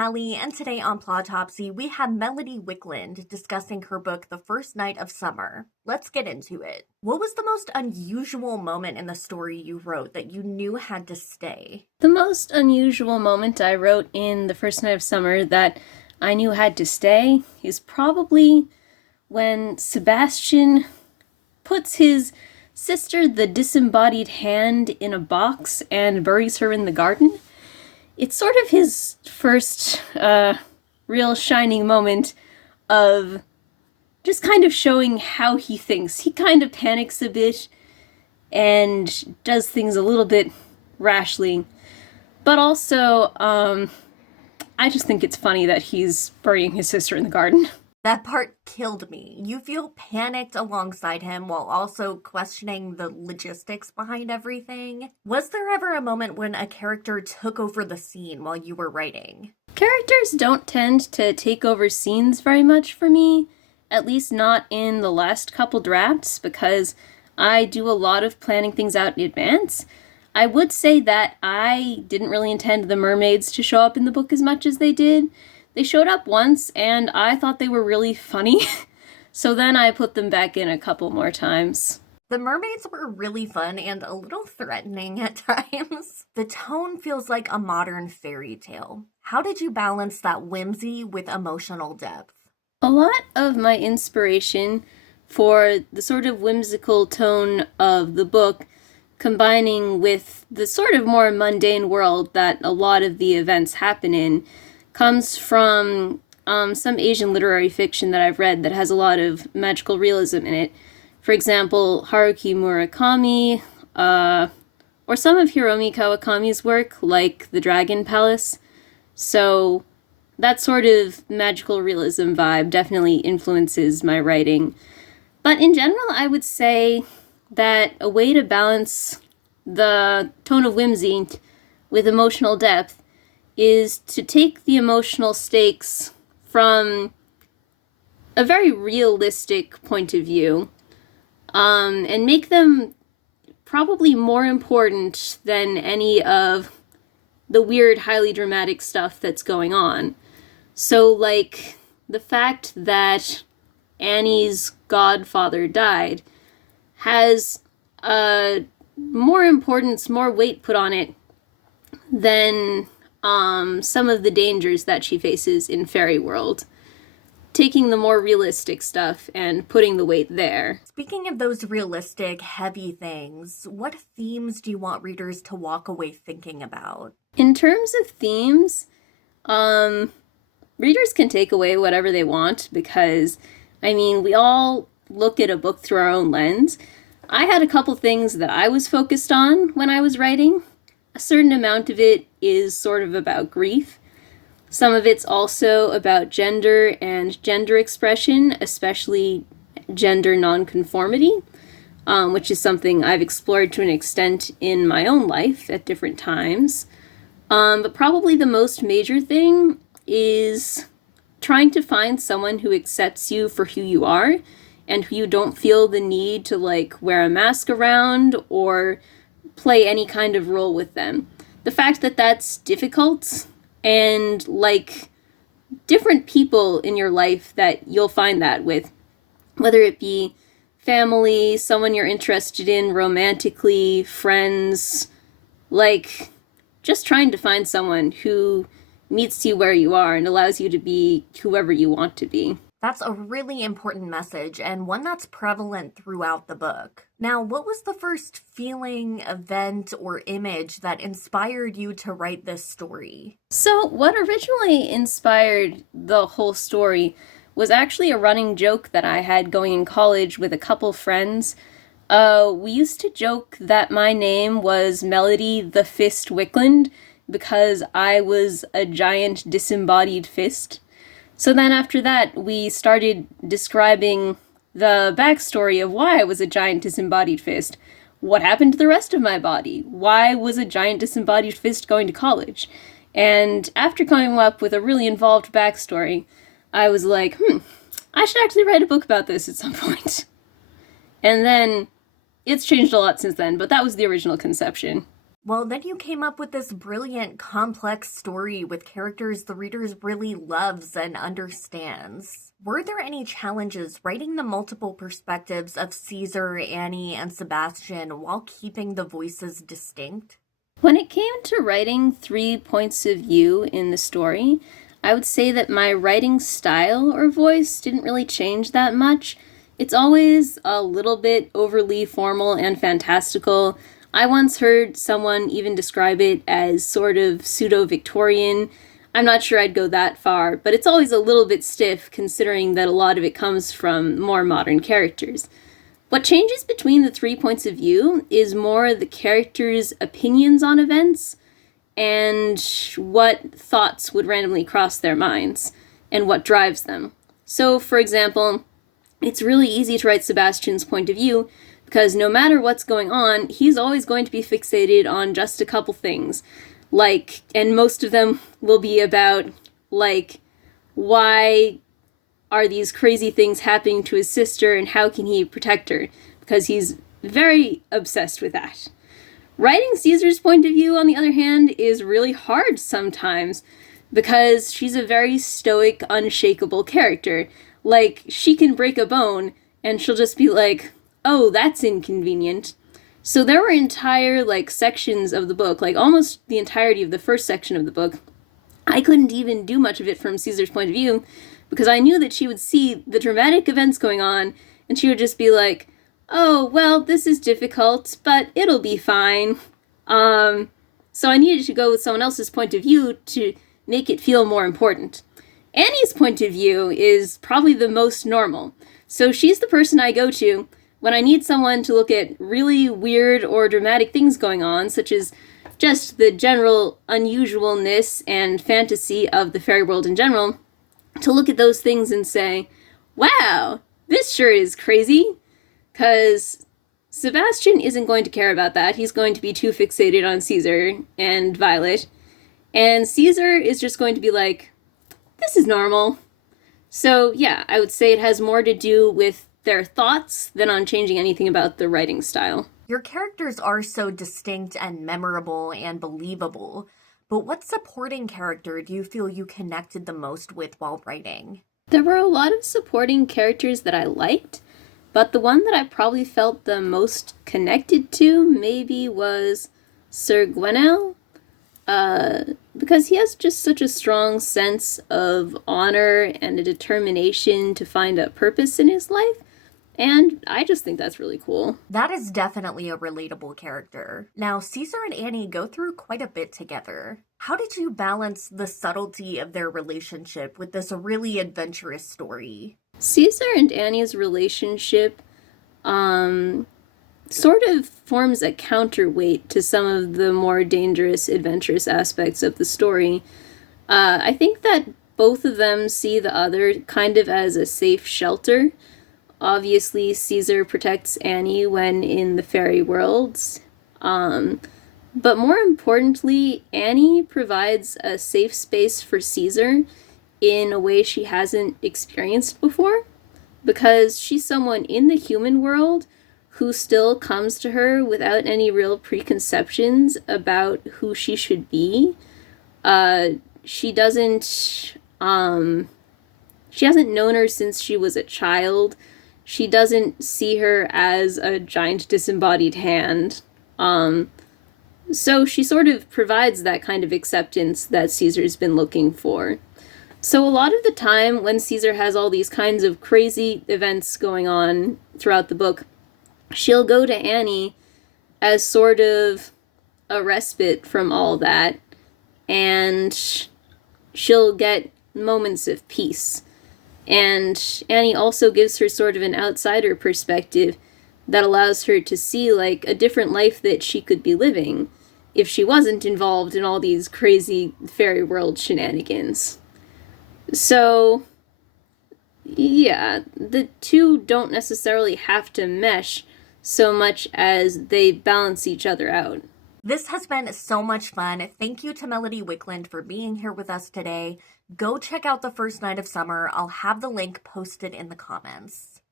Allie, and today on Plotopsy, we have Melody Wiklund discussing her book, The First Night of Summer. Let's get into it. What was the most unusual moment in the story you wrote that you knew had to stay? The most unusual moment I wrote in The First Night of Summer that I knew had to stay is probably when Sebastian puts his sister, the disembodied hand, in a box and buries her in the garden. It's sort of his first real shining moment of just kind of showing how he thinks. He kind of panics a bit and does things a little bit rashly. But also, I just think it's funny that he's burying his sister in the garden. That part killed me. You feel panicked alongside him while also questioning the logistics behind everything. Was there ever a moment when a character took over the scene while you were writing? Characters don't tend to take over scenes very much for me, at least not in the last couple drafts, because I do a lot of planning things out in advance. I would say that I didn't really intend the mermaids to show up in the book as much as they did. They showed up once, and I thought they were really funny, so then I put them back in a couple more times. The mermaids were really fun and a little threatening at times. The tone feels like a modern fairy tale. How did you balance that whimsy with emotional depth? A lot of my inspiration for the sort of whimsical tone of the book, combining with the sort of more mundane world that a lot of the events happen in, comes from some Asian literary fiction that I've read that has a lot of magical realism in it. For example, Haruki Murakami, or some of Hiromi Kawakami's work, like The Dragon Palace. So that sort of magical realism vibe definitely influences my writing. But in general, I would say that a way to balance the tone of whimsy with emotional depth is to take the emotional stakes from a very realistic point of view, and make them probably more important than any of the weird, highly dramatic stuff that's going on. So, like, the fact that Annie's godfather died has more importance, more weight put on it than some of the dangers that she faces in fairy world. Taking the more realistic stuff and putting the weight there. Speaking of those realistic, heavy things, what themes do you want readers to walk away thinking about? In terms of themes, readers can take away whatever they want because, we all look at a book through our own lens. I had a couple things that I was focused on when I was writing. A certain amount of it is sort of about grief. Some of it's also about gender and gender expression, especially gender nonconformity, which is something I've explored to an extent in my own life at different times. But probably the most major thing is trying to find someone who accepts you for who you are and who you don't feel the need to, wear a mask around or play any kind of role with them. The fact that that's difficult, and different people in your life that you'll find that with, whether it be family, someone you're interested in romantically, friends, just trying to find someone who meets you where you are and allows you to be whoever you want to be. That's a really important message, and one that's prevalent throughout the book. Now, what was the first feeling, event, or image that inspired you to write this story? So, what originally inspired the whole story was actually a running joke that I had going in college with a couple friends. We used to joke that my name was Melody the Fist Wiklund because I was a giant disembodied fist. So then after that, we started describing the backstory of why I was a giant disembodied fist. What happened to the rest of my body? Why was a giant disembodied fist going to college? And after coming up with a really involved backstory, I was like, I should actually write a book about this at some point. And then it's changed a lot since then, but that was the original conception. Well, then you came up with this brilliant, complex story with characters the readers really loves and understands. Were there any challenges writing the multiple perspectives of Caesar, Annie, and Sebastian while keeping the voices distinct? When it came to writing 3 points of view in the story, I would say that my writing style or voice didn't really change that much. It's always a little bit overly formal and fantastical. I once heard someone even describe it as sort of pseudo-Victorian. I'm not sure I'd go that far, but it's always a little bit stiff considering that a lot of it comes from more modern characters. What changes between the 3 points of view is more the characters' opinions on events and what thoughts would randomly cross their minds and what drives them. So, for example, it's really easy to write Sebastian's point of view because no matter what's going on, he's always going to be fixated on just a couple things. And most of them will be about, why are these crazy things happening to his sister and how can he protect her? Because he's very obsessed with that. Writing Caesar's point of view, on the other hand, is really hard sometimes because she's a very stoic, unshakable character. She can break a bone and she'll just be like, oh, that's inconvenient. So there were entire, sections of the book, almost the entirety of the first section of the book. I couldn't even do much of it from Caesar's point of view because I knew that she would see the dramatic events going on and she would just be like, oh, well, this is difficult, but it'll be fine. So I needed to go with someone else's point of view to make it feel more important. Annie's point of view is probably the most normal. So she's the person I go to when I need someone to look at really weird or dramatic things going on, such as just the general unusualness and fantasy of the fairy world in general, to look at those things and say, wow, this sure is crazy. Because Sebastian isn't going to care about that. He's going to be too fixated on Caesar and Violet. And Caesar is just going to be like, this is normal. So yeah, I would say it has more to do with their thoughts than on changing anything about the writing style. Your characters are so distinct and memorable and believable, but what supporting character do you feel you connected the most with while writing? There were a lot of supporting characters that I liked, but the one that I probably felt the most connected to maybe was Sir Gwenel, because he has just such a strong sense of honor and a determination to find a purpose in his life. And I just think that's really cool. That is definitely a relatable character. Now, Caesar and Annie go through quite a bit together. How did you balance the subtlety of their relationship with this really adventurous story? Caesar and Annie's relationship sort of forms a counterweight to some of the more dangerous, adventurous aspects of the story. I think that both of them see the other kind of as a safe shelter. Obviously, Caesar protects Annie when in the fairy worlds. But more importantly, Annie provides a safe space for Caesar in a way she hasn't experienced before, because she's someone in the human world who still comes to her without any real preconceptions about who she should be. She hasn't known her since she was a child. She doesn't see her as a giant disembodied hand. So she sort of provides that kind of acceptance that Caesar's been looking for. So a lot of the time when Caesar has all these kinds of crazy events going on throughout the book, she'll go to Annie as sort of a respite from all that, and she'll get moments of peace. And Annie also gives her sort of an outsider perspective that allows her to see, like, a different life that she could be living if she wasn't involved in all these crazy fairy world shenanigans. So, yeah, the two don't necessarily have to mesh so much as they balance each other out. This has been so much fun. Thank you to Melody Wiklund for being here with us today. Go check out The First Night of Summer. I'll have the link posted in the comments.